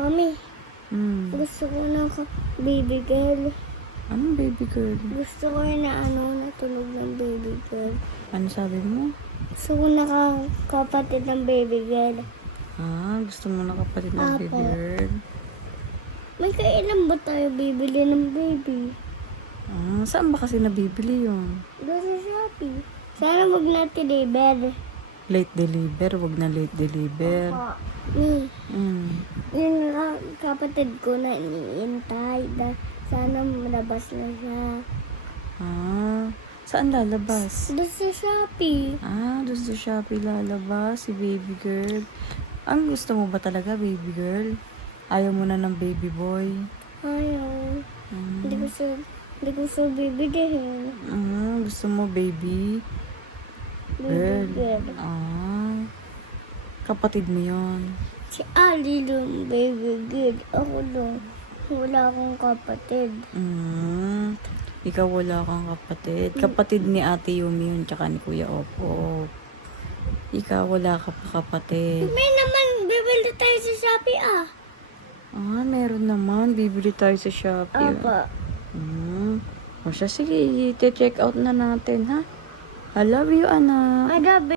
Mami, Hmm. gusto ko ng baby girl. Anong baby girl? Gusto ko yun na natunog ng baby girl. Ano sabi mo? Gusto ko nakakapatid ng baby girl. Gusto mo na kapatid ng baby Apo. girl? May kailan ba tayo bibili ng baby? Saan ba kasi nabibili yun? Doon sa Shopee. Sana wag na deliver. Late deliver, wag na late deliver. Yung kapatid ko na iniintay. Sana malabas na siya. Saan lalabas? Doon sa Shopee. Doon sa Shopee lalabas si baby girl. Ang gusto mo ba talaga, baby girl? Ayaw mo na ng baby boy? Ayaw. Hindi ko siya bibilihin. Gusto mo baby Baby girl? girl. Kapatid mo yon. Si Ali yung baby girl. Ako lang. Wala akong kapatid. Ikaw wala kang kapatid. Kapatid ni Ate Yumi yun, tsaka ni Kuya Opo. Ikaw wala ka pa kapatid. May naman, bibili tayo sa Shopee Meron naman. Bibili tayo sa Shopee. Apa. O siya, sige, i-check out na natin, ha? I love you, anak. I love